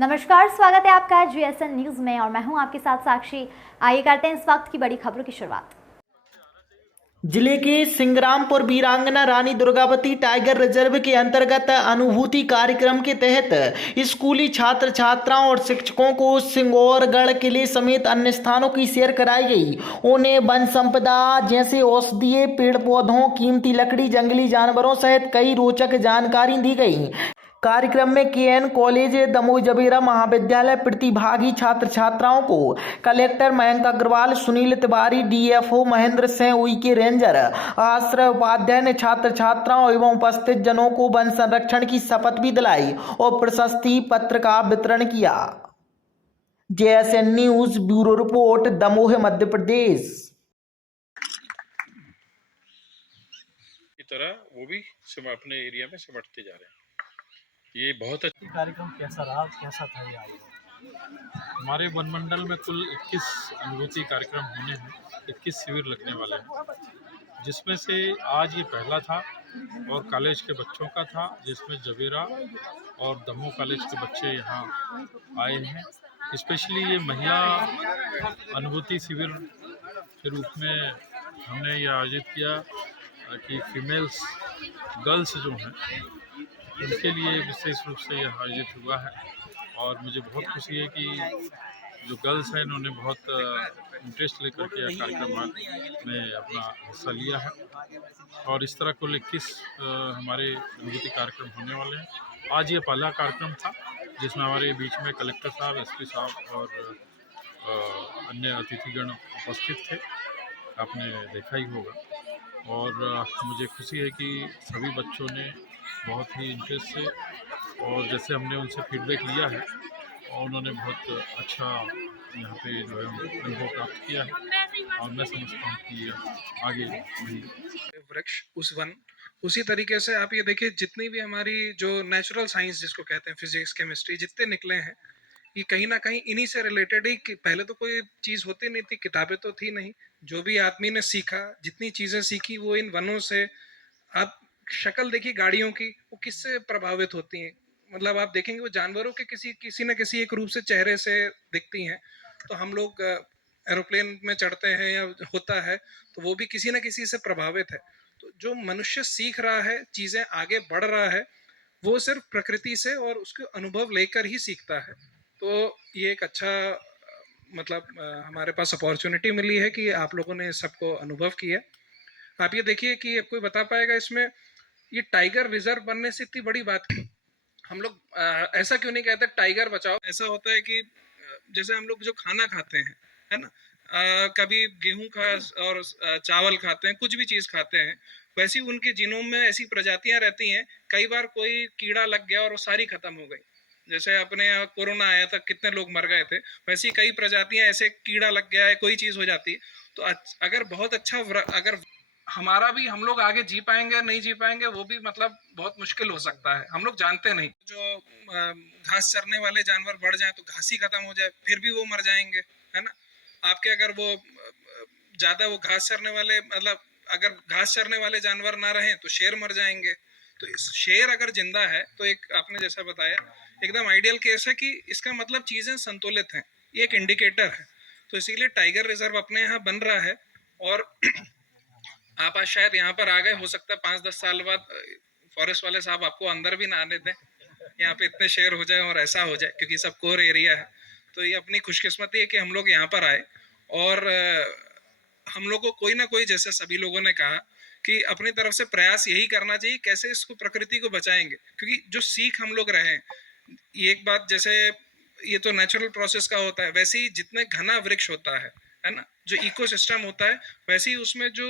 नमस्कार, स्वागत है आपका जीएसएन न्यूज में और मैं हूं आपके साथ साक्षी। आइए करते हैं इस वक्त की बड़ी खबरों की शुरुआत। जिले के सिंग्रामपुर वीरांगना रानी दुर्गावती टाइगर रिजर्व के अंतर्गत अनुभूति कार्यक्रम के तहत स्कूली छात्र छात्राओं और शिक्षकों को सिंगौरगढ़ किले समेत अन्य स्थानों की सैर कराई गई। उन्हें वन संपदा जैसे औषधीय पेड़ पौधों, कीमती लकड़ी, जंगली जानवरों सहित कई रोचक जानकारी दी गई। कार्यक्रम में केएन कॉलेज, दमोह जबेरा महाविद्यालय प्रतिभागी छात्र छात्राओं को collector Mayank Agarwal, Sunil Tiwari, DFO Mahendra Singh, Uike ranger Ashray Upadhyay ने छात्र छात्राओं एवं उपस्थित जनों को वन संरक्षण की शपथ भी दिलाई और प्रशस्ति पत्र का वितरण किया। JSN news bureau report, Damoh, Madhya Pradesh. की तरह वो भी अपने एरिया में सिमटते जा रहे हैं। ये बहुत अच्छा कार्यक्रम कैसा रहा, कैसा था ये आयोजन? हमारे वन मंडल में कुल 21 अनुभूति कार्यक्रम होने हैं, 21 शिविर लगने वाले हैं, जिसमें से आज ये पहला था और कॉलेज के बच्चों का था, जिसमें जबेरा और दमोह कॉलेज के बच्चे यहाँ आए हैं। स्पेशली ये महिला अनुभूति शिविर के रूप में हमने ये आयोजित किया कि फीमेल्स गर्ल्स जो हैं उनके लिए विशेष रूप से यह आयोजित हुआ है। और मुझे बहुत खुशी है कि जो गर्ल्स हैं इन्होंने बहुत इंटरेस्ट लेकर के यह कार्यक्रम में अपना हिस्सा लिया है। और इस तरह कुल 21 हमारे अनुभूति कार्यक्रम होने वाले हैं। आज ये पहला कार्यक्रम था जिसमें हमारे बीच में कलेक्टर साहब, एसपी साहब और अन्य अतिथिगण उपस्थित थे, आपने देखा ही होगा। और मुझे खुशी है कि सभी बच्चों ने बहुत ही इंटरेस्ट से और जैसे हमने उनसे फीडबैक लिया है और उन्होंने बहुत अच्छा यहाँ पे जो है अनुभव प्राप्त किया है। और मैं समझता हूँ कि आगे भी वृक्ष उस वन उसी तरीके से आप ये देखिए, जितनी भी हमारी जो नेचुरल साइंस जिसको कहते हैं, फिजिक्स, केमिस्ट्री, जितने निकले हैं ये कहीं ना कहीं इन्हीं से रिलेटेड ही। कि पहले तो कोई चीज़ होती नहीं थी, किताबें तो थी नहीं, जो भी आदमी ने सीखा, जितनी चीज़ें सीखी वो इन वनों से। आप शक्ल देखिए गाड़ियों की, वो किससे प्रभावित होती हैं। मतलब आप देखेंगे वो जानवरों के किसी न किसी एक रूप से चेहरे से दिखती हैं। तो हम लोग एरोप्लेन में चढ़ते हैं या होता है तो वो भी किसी न किसी से प्रभावित है। तो जो मनुष्य सीख रहा है, चीज़ें आगे बढ़ रहा है, वो सिर्फ प्रकृति से और उसके अनुभव लेकर ही सीखता है। तो ये एक अच्छा हमारे पास अपॉर्चुनिटी मिली है कि आप लोगों ने सबको अनुभव किया। आप ये देखिए कि कोई बता पाएगा इसमें ये टाइगर रिजर्व बनने से इतनी बड़ी बात की। हम लोग ऐसा क्यों नहीं कहते टाइगर बचाओ। ऐसा होता है कि जैसे हम लोग जो खाना खाते हैं, है ना, कभी गेहूं खा और चावल खाते हैं, कुछ भी चीज़ खाते हैं, वैसी उनके जीनोम में ऐसी प्रजातियां रहती हैं। कई बार कोई कीड़ा लग गया और वो सारी खत्म हो गई। जैसे अपने यहाँ कोरोना आया था, कितने लोग मर गए थे, वैसी कई प्रजातियां ऐसे कीड़ा लग गया है, कोई चीज़ हो जाती है। तो अगर बहुत अच्छा अगर हमारा भी, हम लोग आगे जी पाएंगे नहीं जी पाएंगे वो भी बहुत मुश्किल हो सकता है, हम लोग जानते नहीं। जो घास चरने वाले जानवर बढ़ जाए तो घास ही खत्म हो जाए, फिर भी वो मर जाएंगे, है ना। आपके अगर वो ज़्यादा वो घास चरने वाले अगर घास चरने वाले जानवर ना रहें तो शेर मर जाएंगे। तो शेर अगर जिंदा है तो एक आपने जैसा बताया एकदम आइडियल केस है कि इसका मतलब चीज़ें संतुलित हैं, ये एक इंडिकेटर है। तो इसीलिए टाइगर रिजर्व अपने यहाँ बन रहा है। और आप आज शायद यहाँ पर आ गए, हो सकता है 5-10 साल बाद फॉरेस्ट वाले साहब आपको अंदर भी ना आने दें, यहाँ पे इतने शेर हो जाए और ऐसा हो जाए, क्योंकि सब कोर एरिया है। तो ये अपनी खुशकिस्मती है कि हम लोग यहाँ पर आए। और हम लोग को कोई ना कोई, जैसे सभी लोगों ने कहा, कि अपनी तरफ से प्रयास यही करना चाहिए कैसे इसको, प्रकृति को बचाएंगे। क्योंकि जो सीख हम लोग रहे हैं, ये एक बात, जैसे ये तो नेचुरल प्रोसेस का होता है, वैसे ही जितने घना वृक्ष होता है ना, जो इकोसिस्टम होता है, वैसे ही उसमें जो